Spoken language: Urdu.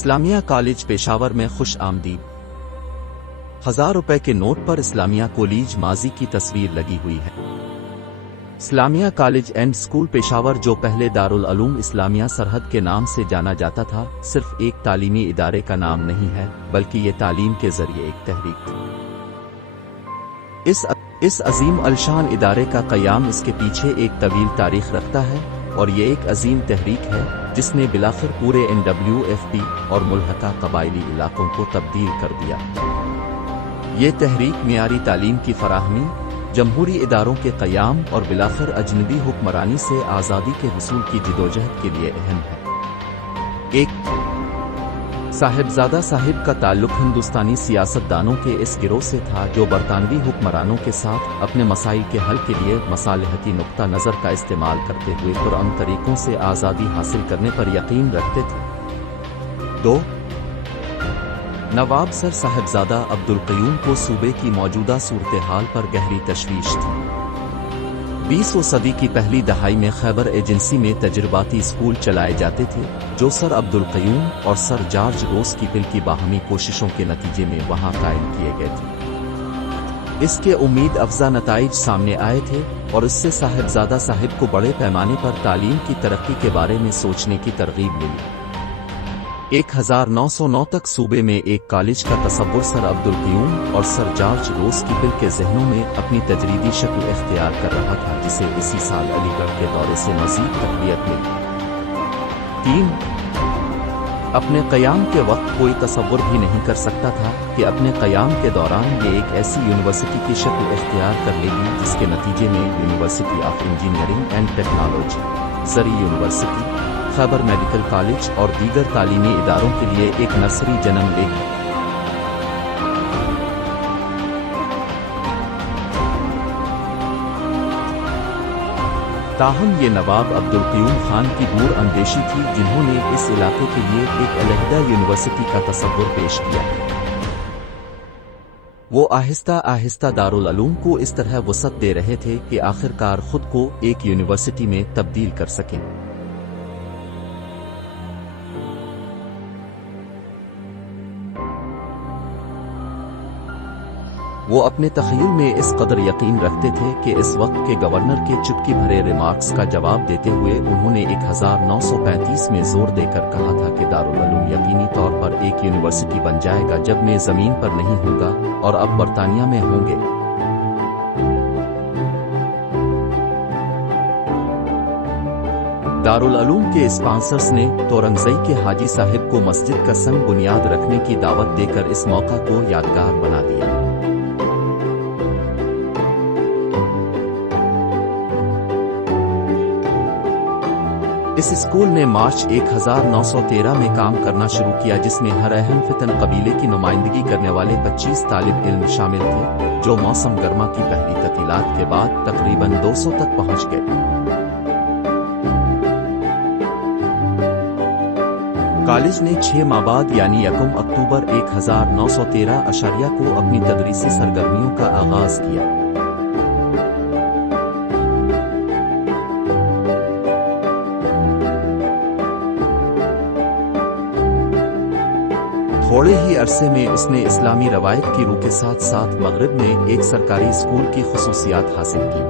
اسلامیہ کالج پشاور میں خوش آمدید۔ 1000 روپے کے نوٹ پر اسلامیہ کالج ماضی کی تصویر لگی ہوئی ہے۔ اسلامیہ کالج اینڈ اسکول پشاور، جو پہلے دارالعلوم اسلامیہ سرحد کے نام سے جانا جاتا تھا، صرف ایک تعلیمی ادارے کا نام نہیں ہے بلکہ یہ تعلیم کے ذریعے ایک تحریک تھی۔ اس عظیم الشان ادارے کا قیام اس کے پیچھے ایک طویل تاریخ رکھتا ہے، اور یہ ایک عظیم تحریک ہے جس نے بالآخر پورے NWFP اور ملحقہ قبائلی علاقوں کو تبدیل کر دیا۔ یہ تحریک معیاری تعلیم کی فراہمی، جمہوری اداروں کے قیام اور بالآخر اجنبی حکمرانی سے آزادی کے حصول کی جدوجہد کے لیے اہم ہے۔ ایک صاحبزادہ صاحب کا تعلق ہندوستانی سیاستدانوں کے اس گروہ سے تھا جو برطانوی حکمرانوں کے ساتھ اپنے مسائل کے حل کے لیے مصالحتی نقطہ نظر کا استعمال کرتے ہوئے پرامن طریقوں سے آزادی حاصل کرنے پر یقین رکھتے تھے۔ 2 نواب سر صاحبزادہ عبدالقیوم کو صوبے کی موجودہ صورتحال پر گہری تشویش تھی۔ 20ویں صدی کی پہلی دہائی میں خیبر ایجنسی میں تجرباتی اسکول چلائے جاتے تھے جو سر عبدالقیوم اور سر جارج روس کیپل کی باہمی کوششوں کے نتیجے میں وہاں قائم کیے گئے تھے۔ اس کے امید افزا نتائج سامنے آئے تھے اور اس سے صاحبزادہ صاحب کو بڑے پیمانے پر تعلیم کی ترقی کے بارے میں سوچنے کی ترغیب ملی۔ 1909 تک صوبے میں ایک کالج کا تصور سر عبدالقیوم اور سر جارج روس کیپل کے ذہنوں میں اپنی تجریدی شکل اختیار کر رہا تھا، جسے اسی سال علی گڑھ کے دورے سے مزید تقویت ملی۔ 3 اپنے قیام کے وقت کوئی تصور بھی نہیں کر سکتا تھا کہ اپنے قیام کے دوران یہ ایک ایسی یونیورسٹی کی شکل اختیار کر لے گی جس کے نتیجے میں university of engineering and technology, زرعی یونیورسٹی، خیبر میڈیکل کالج اور دیگر تعلیمی اداروں کے لیے ایک نرسری جنم لے گی۔ تاہم یہ نواب عبدالقیوم خان کی دور اندیشی تھی جنہوں نے اس علاقے کے لیے ایک علیحدہ یونیورسٹی کا تصور پیش کیا۔ وہ آہستہ آہستہ دارالعلوم کو اس طرح وسعت دے رہے تھے کہ آخرکار خود کو ایک یونیورسٹی میں تبدیل کر سکیں۔ وہ اپنے تخیل میں اس قدر یقین رکھتے تھے کہ اس وقت کے گورنر کے چٹکی بھرے ریمارکس کا جواب دیتے ہوئے انہوں نے 1935 میں زور دے کر کہا تھا کہ دارالعلوم یقینی طور پر ایک یونیورسٹی بن جائے گا جب میں زمین پر نہیں ہوں گا اور اب برطانیہ میں ہوں گے۔ دارالعلوم کے اسپانسرز نے تورنگزئی کے حاجی صاحب کو مسجد کا سنگ بنیاد رکھنے کی دعوت دے کر اس موقع کو یادگار بنا دیا۔ اس اسکول نے مارچ 1913 میں کام کرنا شروع کیا، جس میں ہر اہم فتن قبیلے کی نمائندگی کرنے والے 25 طالب علم شامل تھے جو موسم گرما کی پہلی تعطیلات کے بعد تقریباً 200 تک پہنچ گئے۔ کالج نے 6 ماہ بعد یعنی 1 اکتوبر 1913 کو اپنی تدریسی سرگرمیوں کا آغاز کیا۔ تھوڑے ہی عرصے میں اس نے اسلامی روایت کی روح کے ساتھ ساتھ مغرب میں ایک سرکاری اسکول کی خصوصیات حاصل کی۔